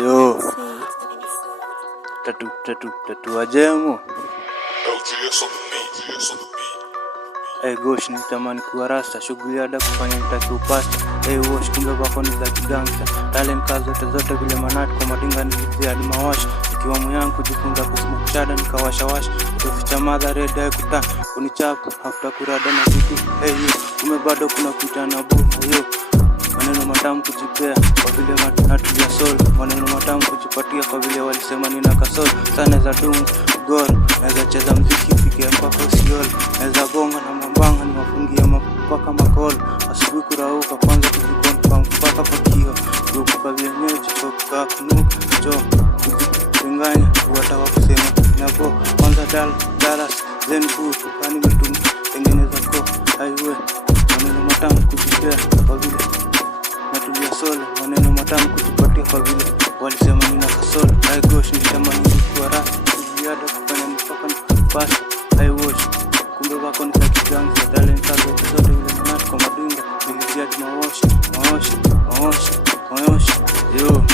Yo, tatu ajemo. Gosh, nitamani kuwa rasta, shughuli ada kufanya nitaki upasta. Wash, kumbe wako ni za kigangsta. Talent kazi zote vile manati kwa madinga nilizia hadi mawasha. Ikiwa muyangu kujifunza kusmoke shada nikawasha. Kuficha madha red eye kuta unichapu after kurada na vitu. Kumbe bado kuna kuita na buta yo. Maneno matamu kujipea kwa vile matunatu ya soul. Maneno matamu kujipatia kwa vile walisema nina kasoro. Sana za dungu, goro, naeza cheza mziki fikia mpaka usiole. Naeza bonga na mambanga ni wafungia mpaka makolo. Asubuhi kurauka kwanza kujikon mpaka kwa kio. Kukuka vienyeji kwa kukaa kunuka choo. Kujinganya kuwata wakusema nyabo. Kwanza Dallas, Zen Booth, kani metungu tengeneza ko highway. Maneno matamu kujipea kwa vile natulia solo. Maneno matamu kujipatia kwa vile walisema nina kasolo. Gosh, nitamani kuwa rasta, kujiada kufanya mpaka nipasa. Wash, kumbe wako ni za kigangsta. Talent kazi zote vile manati kwa madinga nilizia hadi mawashi. Yo.